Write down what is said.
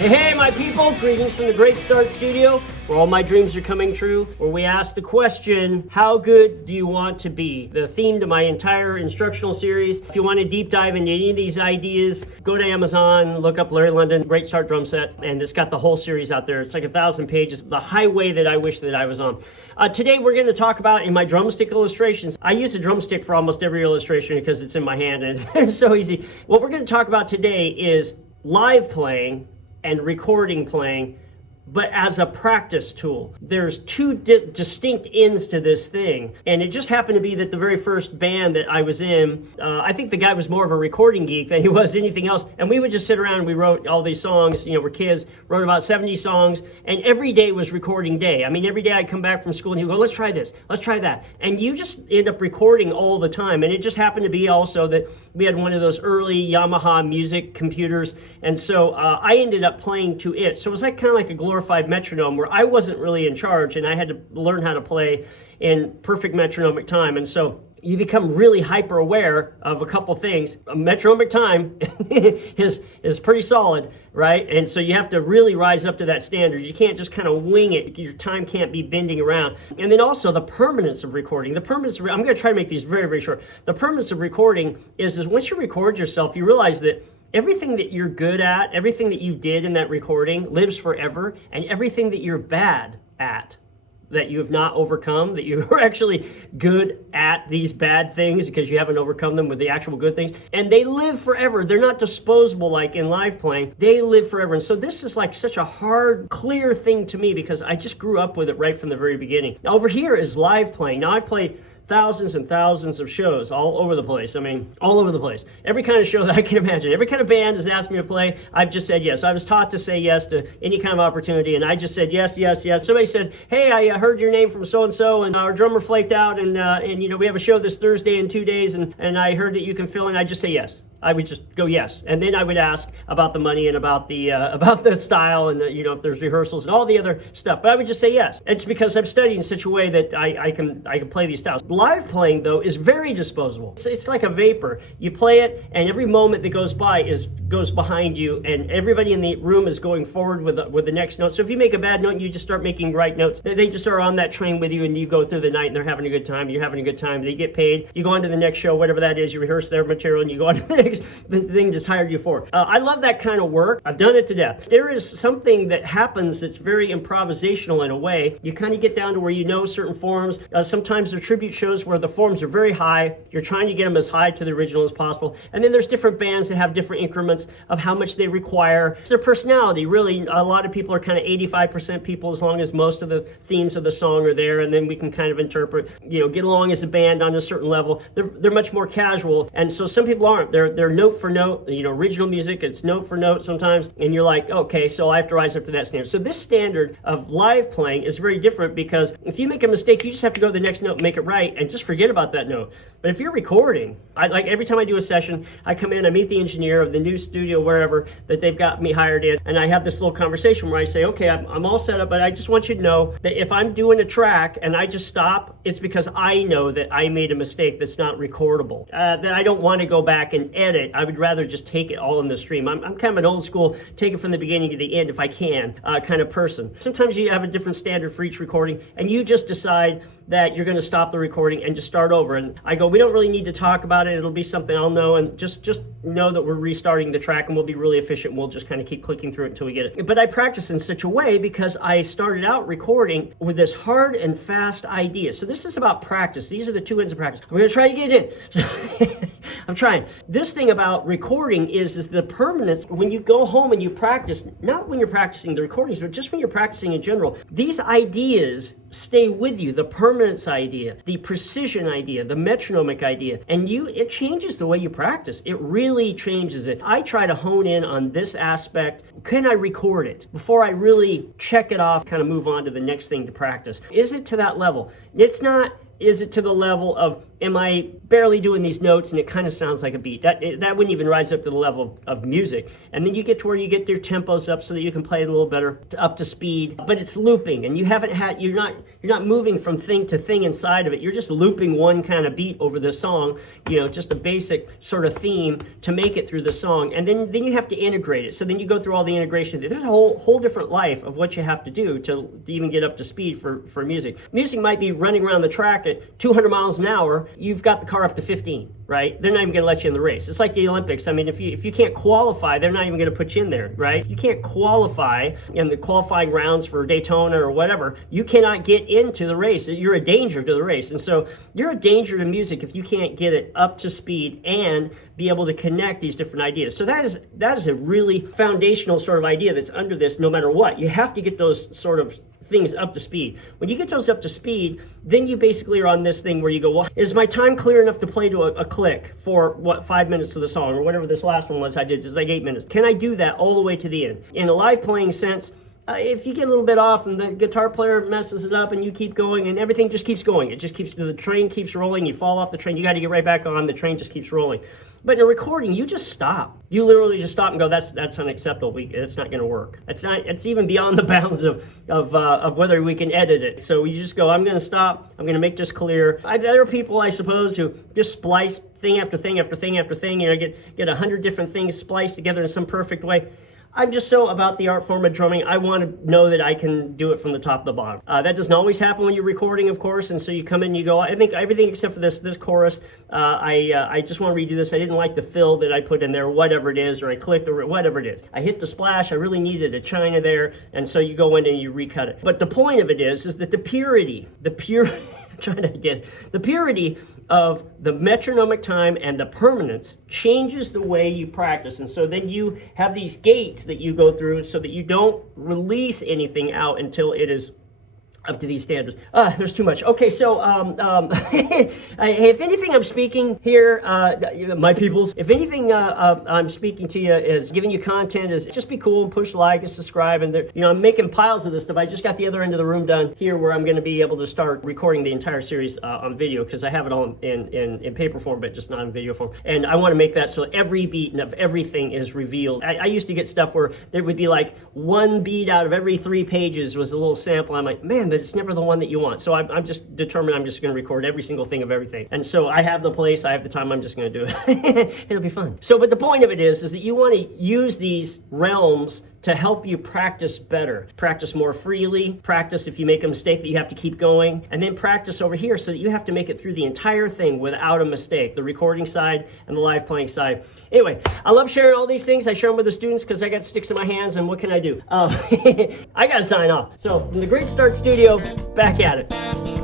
Hey, my people, greetings from the Great Start Studio, where all my dreams are coming true, where we ask the question, how good do you want to be? The theme to my entire instructional series. If you want to deep dive into any of these ideas, go to Amazon, look up Larry London, Great Start Drum Set, and it's got the whole series out there. It's like 1,000 pages, the highway that I wish that I was on. Today we're going to talk about, in my drumstick illustrations, I use a drumstick for almost every illustration because it's in my hand and it's so easy. What we're going to talk about today is live playing and recording playing, but as a practice tool. There's two distinct ends to this thing, and it just happened to be that the very first band that I was in, I think the guy was more of a recording geek than he was anything else, and we would just sit around and we wrote all these songs. You know, we're kids, wrote about 70 songs, and every day was recording day. I mean, every day I'd come back from school and he'd go, let's try this, let's try that, and you just end up recording all the time. And it just happened to be also that we had one of those early Yamaha music computers, and so I ended up playing to it. So it was like kind of like a glorified metronome where I wasn't really in charge and I had to learn how to play in perfect metronomic time. And so you become really hyper aware of a couple things. A metronomic time is pretty solid, right? And so you have to really rise up to that standard. You can't just kind of wing it. Your time can't be bending around. And then also the permanence of recording. The permanence of, I'm going to try to make these very, very short. The permanence of recording is once you record yourself, you realize that everything that you're good at, everything that you did in that recording lives forever, and everything that you're bad at, that you have not overcome, that you are actually good at these bad things because you haven't overcome them with the actual good things, and they live forever. They're not disposable like in live playing. They live forever. And so this is like such a hard, clear thing to me because I just grew up with it right from the very beginning. Now over here is live playing. Now I've played thousands and thousands of shows all over the place. I mean, all over the place. Every kind of show that I can imagine. Every kind of band has asked me to play. I've just said yes. I was taught to say yes to any kind of opportunity, and I just said yes, yes, yes. Somebody said, hey, I heard your name from so-and-so, and our drummer flaked out, and you know, we have a show this Thursday in 2 days, and I heard that you can fill in. I just say yes. I would just go yes, and then I would ask about the money and about the style and you know, if there's rehearsals and all the other stuff. But I would just say yes. It's because I'm studied in such a way that I can play these styles. Live playing though is very disposable. It's like a vapor. You play it, and every moment that goes by goes behind you, and everybody in the room is going forward with the next note. So if you make a bad note and you just start making right notes, they just are on that train with you, and you go through the night and they're having a good time. You're having a good time. They get paid. You go on to the next show, whatever that is. You rehearse their material, and you go on to the next. The thing just hired you for. I love that kind of work. I've done it to death. There is something that happens that's very improvisational in a way. You kind of get down to where you know certain forms. Sometimes they're tribute shows where the forms are very high. You're trying to get them as high to the original as possible. And then there's different bands that have different increments of how much they require. It's their personality, really. A lot of people are kind of 85% people as long as most of the themes of the song are there, and then we can kind of interpret, you know, get along as a band on a certain level. They're much more casual, and so some people aren't. They're note for note, you know, original music, it's note for note sometimes, and you're like, okay, so I have to rise up to that standard. So this standard of live playing is very different because if you make a mistake, you just have to go to the next note and make it right and just forget about that note. But if you're recording, like every time I do a session, I come in, I meet the engineer of the new studio, wherever that they've got me hired in, and I have this little conversation where I say, okay, I'm all set up, but I just want you to know that if I'm doing a track and I just stop, it's because I know that I made a mistake that's not recordable, that I don't want to go back and edit. I would rather just take it all in the stream. I'm kind of an old school, take it from the beginning to the end if I can kind of person. Sometimes you have a different standard for each recording, and you just decide that you're going to stop the recording and just start over. And I go, we don't really need to talk about it. It'll be something I'll know, and just know that we're restarting the track, and we'll be really efficient. We'll just kind of keep clicking through it until we get it. But I practice in such a way because I started out recording with this hard and fast idea. So this is about practice. These are the two ends of practice. I'm going to try to get it in. I'm trying. This thing about recording is the permanence. When you go home and you practice, not when you're practicing the recordings, but just when you're practicing in general, these ideas stay with you. The permanence idea, the precision idea, the metronomic idea, and it changes the way you practice. It really changes it. I try to hone in on this aspect. Can I record it before I really check it off, kind of move on to the next thing to practice? Is it to that level? It's not. Is it to the level of am I barely doing these notes and it kind of sounds like a beat? That wouldn't even rise up to the level of music. And then you get to where you get your tempos up so that you can play it a little better, up to speed. But it's looping, and you're not moving from thing to thing inside of it. You're just looping one kind of beat over the song, just a basic sort of theme to make it through the song. And then you have to integrate it. So then you go through all the integration. There's a whole different life of what you have to do to even get up to speed for music. Music might be running around the track at 200 miles an hour. You've got the car up to 15, right? They're not even going to let you in the race. It's like the Olympics. I mean, if you can't qualify, they're not even going to put you in there, right? If you can't qualify in the qualifying rounds for Daytona or whatever, you cannot get into the race. You're a danger to the race. And so you're a danger to music if you can't get it up to speed and be able to connect these different ideas. So that is a really foundational sort of idea that's under this no matter what. You have to get those sort of things up to speed. When you get those up to speed, then you basically are on this thing where you go, well, is my time clear enough to play to a click for 5 minutes of the song, or whatever this last one was I did, just like 8 minutes. Can I do that all the way to the end? In a live playing sense, if you get a little bit off and the guitar player messes it up and you keep going and everything just keeps going, the train keeps rolling, you fall off the train, you got to get right back on, the train just keeps rolling. But in a recording, you just stop. You literally just stop and go, that's unacceptable. It's not going to work. It's even beyond the bounds of whether we can edit it. So you just go, I'm going to stop. I'm going to make this clear. There are people, I suppose, who just splice thing after thing after thing after thing. Get 100 different things spliced together in some perfect way. I'm just so about the art form of drumming. I want to know that I can do it from the top to the bottom. That doesn't always happen when you're recording, of course, and so you come in and you go, I think everything except for this chorus, I just want to redo this. I didn't like the fill that I put in there, whatever it is, or I clicked, or whatever it is. I hit the splash, I really needed a china there, and so you go in and you recut it. But the point of it is that the purity of the metronomic time and the permanence changes the way you practice. And so then you have these gates that you go through so that you don't release anything out until it is up to these standards. There's too much. Okay, so if anything I'm speaking here, my peoples, if anything I'm speaking to you is giving you content, is just be cool and push like and subscribe. And I'm making piles of this stuff. I just got the other end of the room done here where I'm going to be able to start recording the entire series on video, because I have it all in paper form, but just not in video form. And I want to make that so every beat of everything is revealed. I used to get stuff where there would be like one beat out of every 3 pages was a little sample. I'm like, man, but it's never the one that you want. So I'm just determined I'm just going to record every single thing of everything. And so I have the place, I have the time, I'm just going to do it. It'll be fun. So, but the point of it is that you want to use these realms to help you practice better. Practice more freely. Practice if you make a mistake that you have to keep going. And then practice over here so that you have to make it through the entire thing without a mistake. The recording side and the live playing side. Anyway, I love sharing all these things. I share them with the students because I got sticks in my hands, and what can I do? I got to sign off. So from the Great Start Studio, back at it.